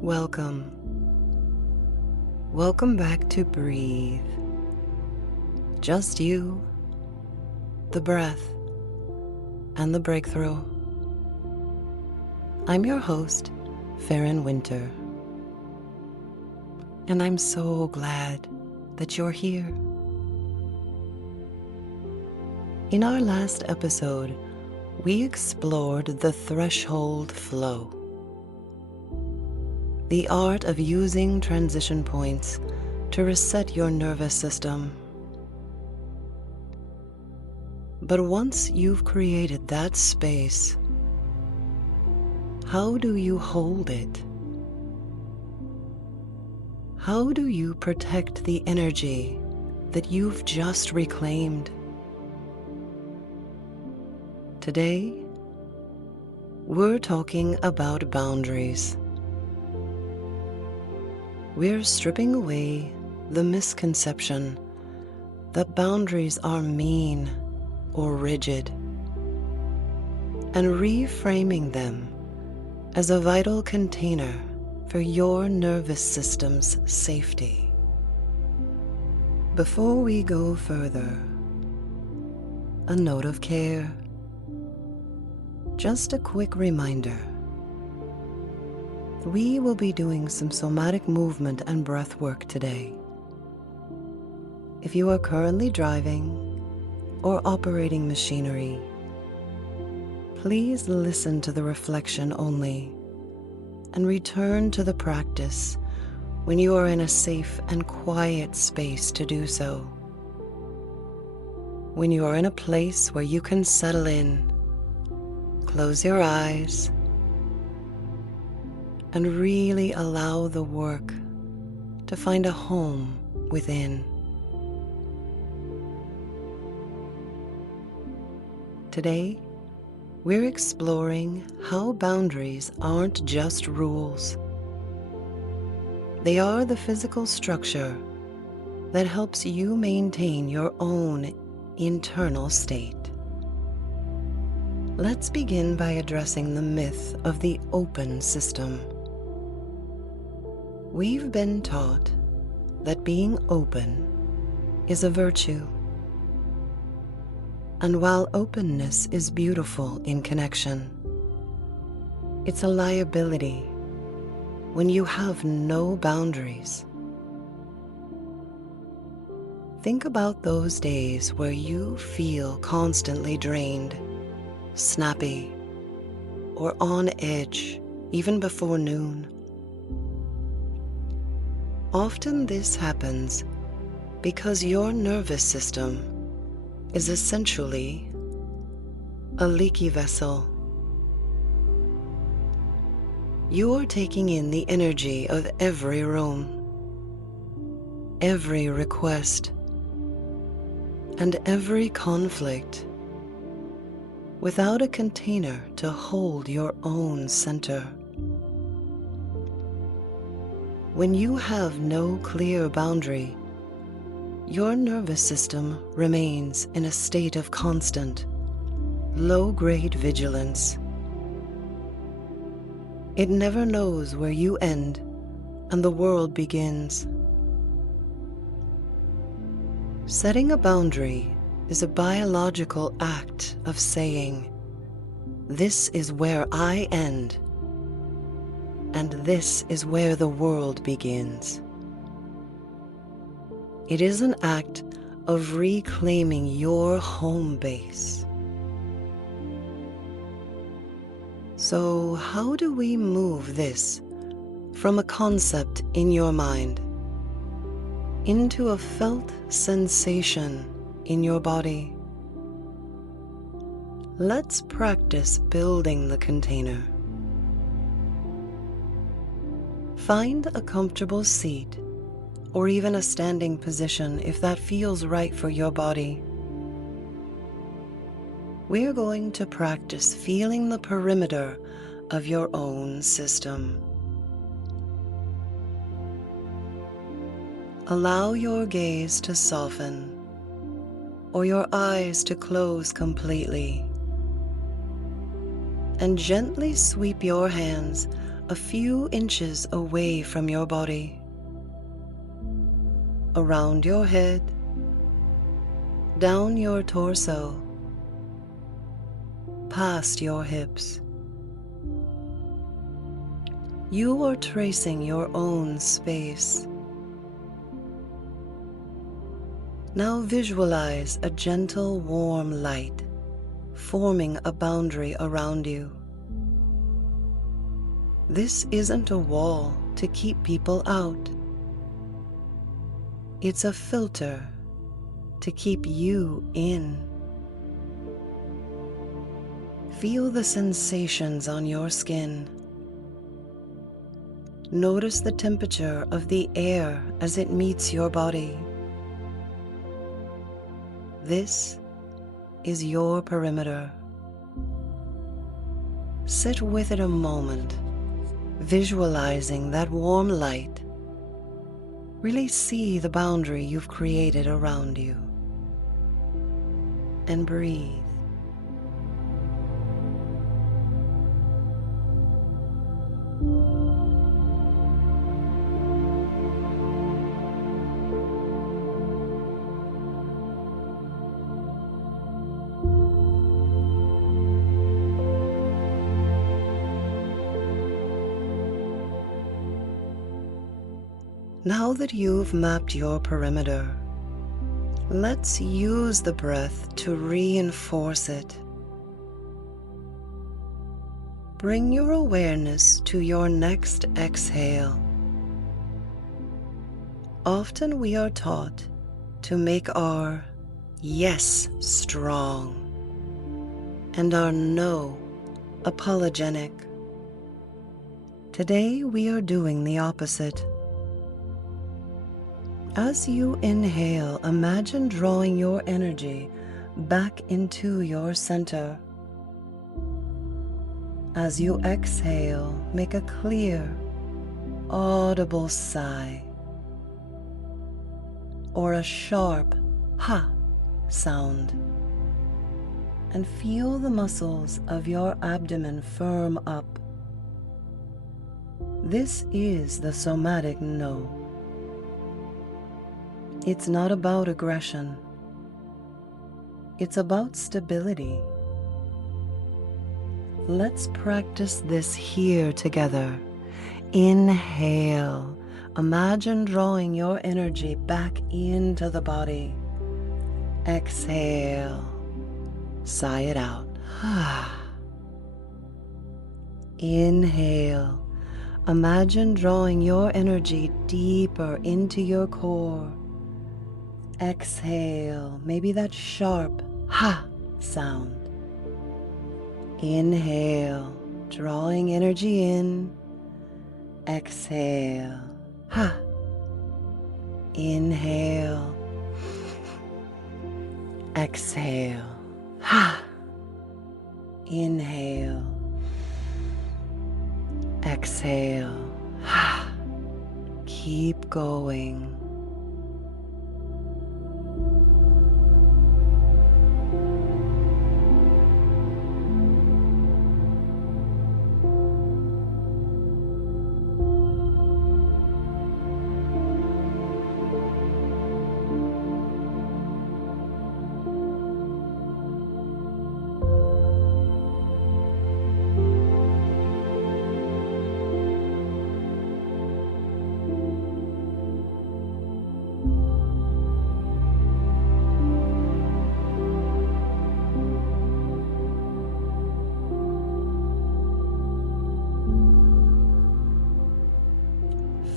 Welcome. Welcome back to Breathe. Just you, the breath, and the breakthrough. I'm your host, Farron Winter. And I'm so glad that you're here. In our last episode, we explored the threshold flow. The art of using transition points to reset your nervous system. But once you've created that space, how do you hold it? How do you protect the energy that you've just reclaimed? Today, we're talking about boundaries. We're stripping away the misconception that boundaries are mean or rigid and reframing them as a vital container for your nervous system's safety. Before we go further, a note of care. Just a quick reminder. We will be doing some somatic movement and breath work today. If you are currently driving or operating machinery, please listen to the reflection only and return to the practice when you are in a safe and quiet space to do so. When you are in a place where you can settle in, close your eyes and really allow the work to find a home within. Today, we're exploring how boundaries aren't just rules. They are the physical structure that helps you maintain your own internal state. Let's begin by addressing the myth of the open system. We've been taught that being open is a virtue. And while openness is beautiful in connection, it's a liability when you have no boundaries. Think about those days where you feel constantly drained, snappy, or on edge even before noon. Often this happens because your nervous system is essentially a leaky vessel. You are taking in the energy of every room, every request, and every conflict without a container to hold your own center. When you have no clear boundary, your nervous system remains in a state of constant, low-grade vigilance. It never knows where you end and the world begins. Setting a boundary is a biological act of saying, "This is where I end, and this is where the world begins." It is an act of reclaiming your home base. So, how do we move this from a concept in your mind into a felt sensation in your body? Let's practice building the container. Find a comfortable seat or even a standing position if that feels right for your body. We're going to practice feeling the perimeter of your own system. Allow your gaze to soften or your eyes to close completely, and gently sweep your hands a few inches away from your body, around your head, down your torso, past your hips. You are tracing your own space. Now visualize a gentle, warm light forming a boundary around you. This isn't a wall to keep people out. It's a filter to keep you in. Feel the sensations on your skin. Notice the temperature of the air as it meets your body. This is your perimeter. Sit with it a moment, visualizing that warm light. Really see the boundary you've created around you. And breathe. Now that you've mapped your perimeter, let's use the breath to reinforce it. Bring your awareness to your next exhale. Often we are taught to make our yes strong and our no apologetic. Today we are doing the opposite. As you inhale, imagine drawing your energy back into your center. As you exhale, make a clear, audible sigh or a sharp ha sound, and feel the muscles of your abdomen firm up. This is the somatic no. It's not about aggression. It's about stability. Let's practice this here together. Inhale. Imagine drawing your energy back into the body. Exhale. Sigh it out. Inhale. Imagine drawing your energy deeper into your core. Exhale, maybe that sharp ha sound. Inhale, drawing energy in. Exhale, ha. Inhale. Exhale, ha. Inhale. Exhale, ha. Keep going.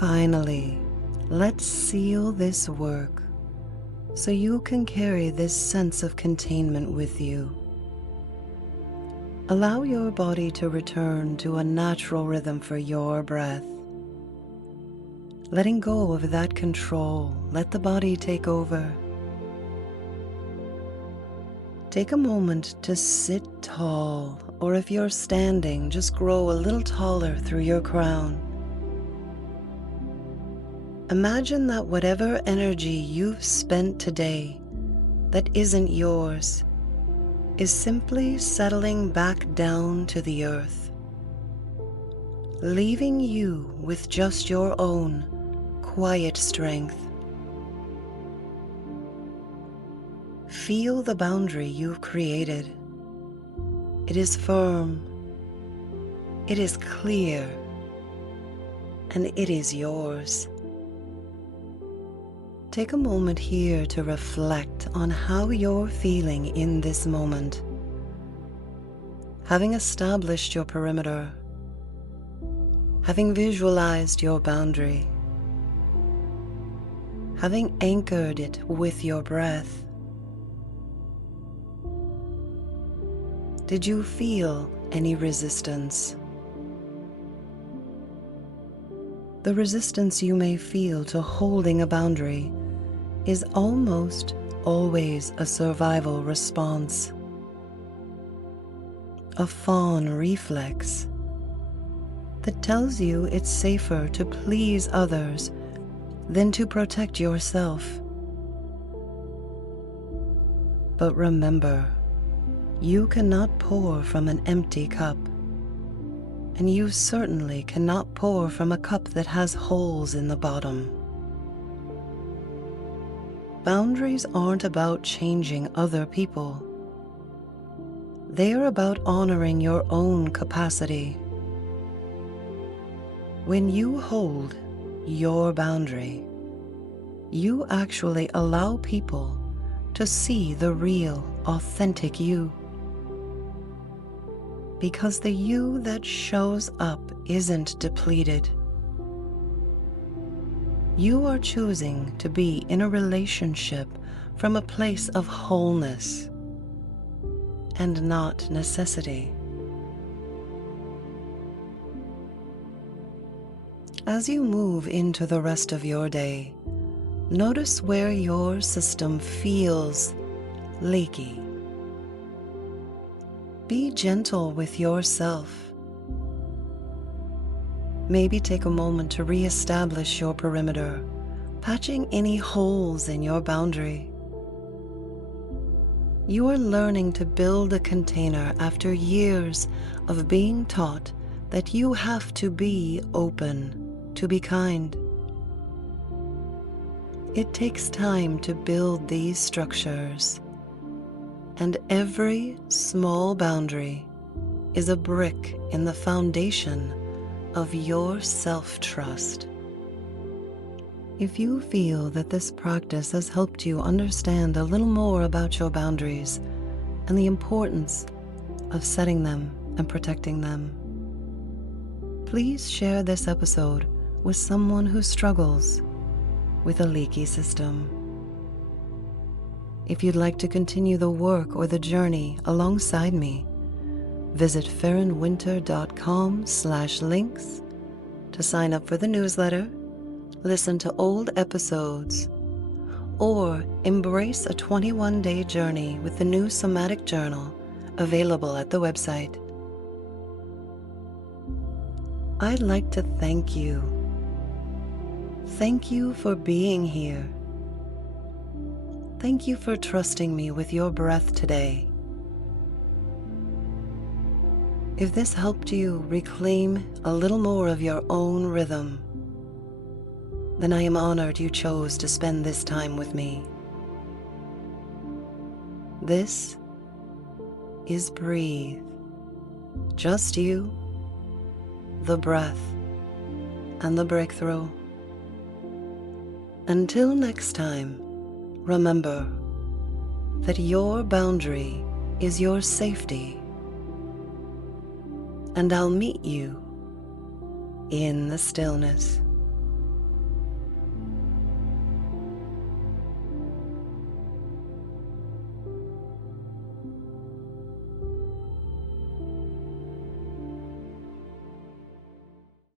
Finally, let's seal this work so you can carry this sense of containment with you. Allow your body to return to a natural rhythm for your breath. Letting go of that control, let the body take over. Take a moment to sit tall, or if you're standing, just grow a little taller through your crown. Imagine that whatever energy you've spent today that isn't yours is simply settling back down to the earth. leaving you with just your own quiet strength. Feel the boundary you've created. It is firm, it is clear, and it is yours. Take a moment here to reflect on how you're feeling in this moment. Having established your perimeter, having visualized your boundary, having anchored it with your breath, did you feel any resistance? The resistance you may feel to holding a boundary is almost always a survival response, a fawn reflex that tells you it's safer to please others than to protect yourself. But remember, you cannot pour from an empty cup, and you certainly cannot pour from a cup that has holes in the bottom. Boundaries aren't about changing other people. They are about honoring your own capacity. When you hold your boundary, you actually allow people to see the real, authentic you. Because the you that shows up isn't depleted. You are choosing to be in a relationship from a place of wholeness and not necessity. As you move into the rest of your day, notice where your system feels leaky. Be gentle with yourself. Maybe take a moment to re-establish your perimeter, patching any holes in your boundary. You are learning to build a container after years of being taught that you have to be open, to be kind. It takes time to build these structures, and every small boundary is a brick in the foundation of your self-trust. If you feel that this practice has helped you understand a little more about your boundaries and the importance of setting them and protecting them, please share this episode with someone who struggles with a leaky system. If you'd like to continue the work or the journey alongside me, visit farronwinter.com/links to sign up for the newsletter, listen to old episodes, or embrace a 21-day journey with the new somatic journal available at the website. I'd like to thank you. Thank you for being here. Thank you for trusting me with your breath today. If this helped you reclaim a little more of your own rhythm, then I am honored you chose to spend this time with me. This is Breathe. Just you, the breath, and the breakthrough. Until next time, remember that your boundary is your safety, and I'll meet you in the stillness.